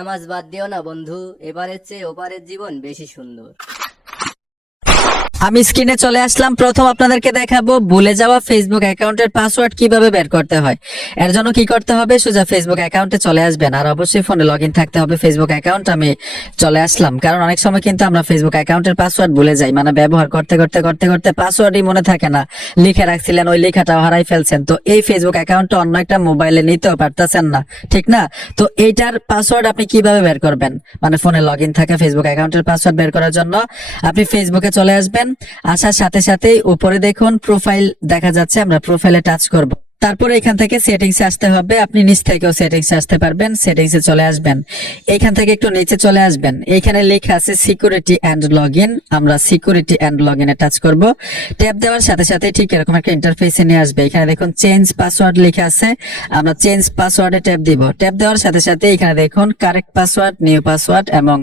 নামাজ বাদ দিও না বন্ধু। এবারের চেয়ে ওপারের জীবন বেশি সুন্দর। আমি স্ক্রিনে চলে আসলাম। প্রথম আপনাদেরকে দেখাবো ভুলে যাওয়া ফেসবুক অ্যাকাউন্টের পাসওয়ার্ড কীভাবে বের করতে হয়। এর জন্য কি করতে হবে? সোজা ফেসবুক অ্যাকাউন্টে চলে আসবেন। আর অবশ্যই ফোনে লগ থাকতে হবে। ফেসবুক অ্যাকাউন্ট আমি চলে আসলাম। কারণ অনেক সময় কিন্তু আমরা ফেসবুক অ্যাকাউন্টের পাসওয়ার্ড ভুলে যাই। মানে ব্যবহার করতে করতে করতে করতে পাসওয়ার্ডই মনে থাকে না। লিখে রাখছিলেন, ওই লেখাটাও হারাই ফেলছেন। তো এই ফেসবুক অ্যাকাউন্টটা অন্য একটা মোবাইলে নিতেও পারতেছেন না। ঠিক না? তো এইটার পাসওয়ার্ড আপনি কীভাবে বের করবেন? মানে ফোনে লগ থাকা ফেসবুক অ্যাকাউন্টের পাসওয়ার্ড বের করার জন্য আপনি ফেসবুকে চলে আসবেন। আসার সাথে সাথেই উপরে দেখুন প্রোফাইল দেখা যাচ্ছে আমরা প্রোফাইলে টাচ করব। তারপরে এখান থেকে সেটিংস আসতে হবে। আপনি নিচ থেকেও সেটিংস আসতে পারবেন সেটিংস চলে আসবেন। এখান থেকে একটু নিচে চলে আসবেন। এখানে লেখা আছে সিকিউরিটি অ্যান্ড লগ আমরা সিকিউরিটি অ্যান্ড লগ এ টাচ করব। ট্যাপ দেওয়ার সাথে সাথে ঠিক এরকম একটা ইন্টারফেসে নিয়ে আসবে। এখানে দেখুন চেঞ্জ পাসওয়ার্ড লেখা আছে। আমরা চেঞ্জ পাসওয়ার্ডে ট্যাপ দিব। ট্যাপ দেওয়ার সাথে সাথে এখানে দেখুন কারেক্ট পাসওয়ার্ড নিউ পাসওয়ার্ড এবং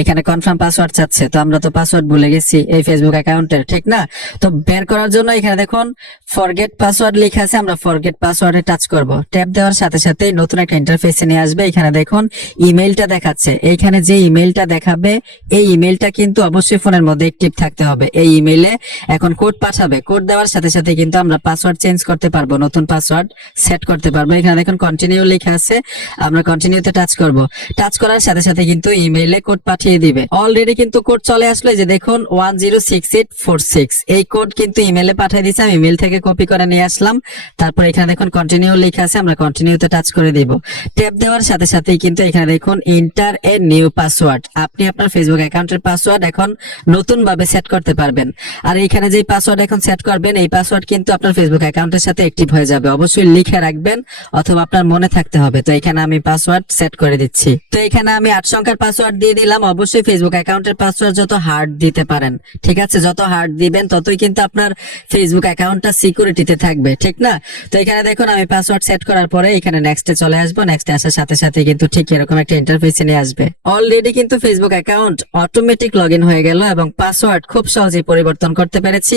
এখানে কনফার্ম পাসওয়ার্ড চাচ্ছে। তো আমরা তো পাসওয়ার্ড ভুলে গেছি এই ফেসবুক অ্যাকাউন্টের ঠিক না? তো বের করার জন্য এখানে দেখুন ফরগেট পাসওয়ার্ড লেখা আছে। আমরা ফরগেট পাসওয়ার্ডে টাচ করব। ট্যাপ দেওয়ার সাথে সাথে নতুন একটা ইন্টারফেসে নিয়ে আসবে। এখানে দেখুন ইমেইলটা দেখাচ্ছে। এইখানে যে ইমেইলটা দেখাবে, এই ইমেইলটা কিন্তু অবশ্যই ফোনের মধ্যে অ্যাক্টিভ থাকতে হবে। এই ইমেইলে এখন কোড পাঠাবে। কোড দেওয়ার সাথে সাথে কিন্তু আমরা পাসওয়ার্ড চেঞ্জ করতে পারব, নতুন পাসওয়ার্ড সেট করতে পারব। এখানে দেখুন কন্টিনিউ লেখা আছে। আমরা কন্টিনিউতে টাচ করব। টাচ করার সাথে সাথে কিন্তু ইমেইলে কোড পাঠিয়ে দিবে। অলরেডি কিন্তু কোড চলে আসলো যে দেখুন one zero six eight four six এই কোড কিন্তু ইমেইলে পাঠিয়ে দিচ্ছে আমি ইমেল থেকে কপি করে নিয়ে আসলাম। তারপর এখানে দেখুন কন্টিনিউ লেখা আছে, আমরা কন্টিনিউতে টাচ করে দিব। ট্যাপ দেওয়ার সাথে সাথেই কিন্তু এখানে দেখুন এন্টার এ নিউ পাসওয়ার্ড আপনি আপনার ফেসবুক অ্যাকাউন্টের পাসওয়ার্ড এখন নতুন ভাবে সেট করতে পারবেন। আর এখানে যে পাসওয়ার্ড এখন সেট করবেন, এই পাসওয়ার্ড কিন্তু আপনার ফেসবুক অ্যাকাউন্টের সাথে অ্যাক্টিভ হয়ে যাবে। অবশ্যই লিখে রাখবেন, অথবা আপনার মনে থাকতে হবে। তো এখানে আমি পাসওয়ার্ড সেট করে দিচ্ছি। তো এখানে আমি আট সংখ্যার পাসওয়ার্ড দিয়ে দিলাম। অবশ্যই ফেসবুক অ্যাকাউন্টের পাসওয়ার্ড যত হার্ড দিতে পারেন, ঠিক আছে? যত হার্ড দিবেন, ততই কিন্তু আপনার ফেসবুক অ্যাকাউন্টটা সিকিউরিটিতে থাকবে, ঠিক না? তো এখানে দেখুন, আমি পাসওয়ার্ড সেট করার পরে এখানে নেক্সটে চলে আসব। নেক্সটে আসার সাথে সাথে কিন্তু ঠিক এরকম একটা ইন্টারফেসে নিয়ে আসবে। অলরেডি কিন্তু ফেসবুক অ্যাকাউন্ট অটোমেটিক লগ হয়ে গেল এবং পাসওয়ার্ড খুব সহজেই পরিবর্তন করতে পেরেছি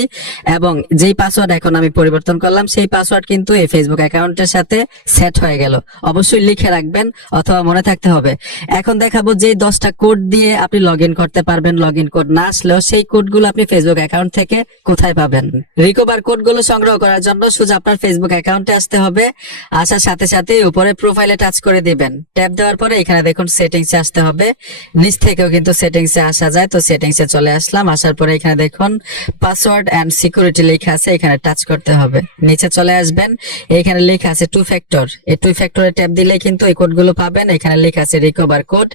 এবং যেই পাসওয়ার্ড এখন আমি পরিবর্তন করলাম, সেই পাসওয়ার্ড কিন্তু এই ফেসবুক অ্যাকাউন্টের সাথে সেট হয়ে গেল। অবশ্যই লিখে রাখবেন অথবা মনে থাকতে হবে। এখন দেখাবো যে দশটা কোড দিয়ে আপনি লগ করতে পারবেন লগ কোড না আসলেও সেই কোডগুলো আপনি ফেসবুক অ্যাকাউন্ট থেকে কোথায় পাবেন? রিকভার কোডগুলো সংগ্রহ করার জন্য শুধু আপনার ফেসবুক অ্যাকাউন্টে আসতে হবে। আসার সাথে সাথে উপরে প্রোফাইলে টাচ করে দিবেন। ট্যাপ দেওয়ার পরে এখানে দেখুন সেটিংসে আসতে হবে। নিচ থেকেও কিন্তু সেটিংসে আসা যায়। তো সেটিংসে চলে আসলাম। আসার পরে এখানে দেখুন পাসওয়ার্ড এন্ড সিকিউরিটি লেখা আছে। এখানে টাচ করতে হবে। নিচে চলে আসবেন। এখানে লেখা আছে টু ফ্যাক্টর এই টু ফ্যাক্টরে ট্যাপ দিলে কিন্তু এই কোডগুলো পাবেন। এখানে লেখা আছে রিকভার কোড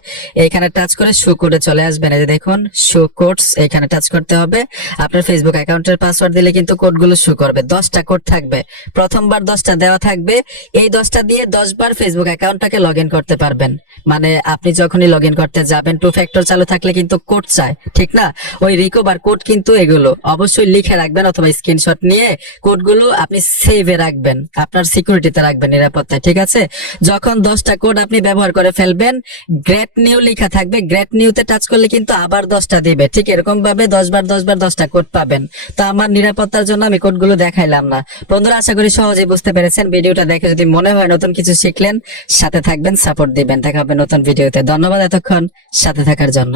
এখানে টাচ করে শো কোডে চলে আসবেন। এই যে দেখুন শো কোডস এখানে টাচ করতে হবে। আপনার ফেসবুক অ্যাকাউন্টের পাসওয়ার্ড দিলে কিন্তু কোডগুলো শো করবে। দশটা কোড থাকবে। প্রথমবার দশটা দেওয়া থাকবে, এই দশটা দিয়ে দশ বার ফেসবুক অ্যাকাউন্টটাকে লগ করতে পারবেন। মানে আপনি যখনই লগ করতে যাবেন টু ফ্যাক্টর চালু থাকলে কিন্তু কোড চায়, ঠিক না? ওই রিকভার কোড কিন্তু এগুলো। অবশ্যই লিখে রাখবেন অথবা স্ক্রিনশট নিয়ে কোডগুলো আপনি সেভে রাখবেন, আপনার সিকিউরিটিতে রাখবেন নিরাপত্তায়, ঠিক আছে? যখন দশটা কোড আপনি ব্যবহার করে ফেলবেন গ্রেট নিউ লেখা থাকবে গ্রেট নিউতে টাচ করলে কিন্তু আবার দশটা দিবে, ঠিক এরকম ভাবে দশ বার দশ বার দশটা কোড পাবেন। তো আমার নিরাপত্তার জন্য আমি কোডগুলো দেখাইলাম না। বন্ধুরা, আশা করি সহজেই বুঝতে পেরেছেন। ভিডিওটা দেখে যদি মনে হয় নতুন কিছু শিখলেন, সাথে থাকবেন সাপোর্ট দিবেন। দেখা হবে নতুন ভিডিওতে। ধন্যবাদ এতক্ষণ। সাথে থাকার জন্য।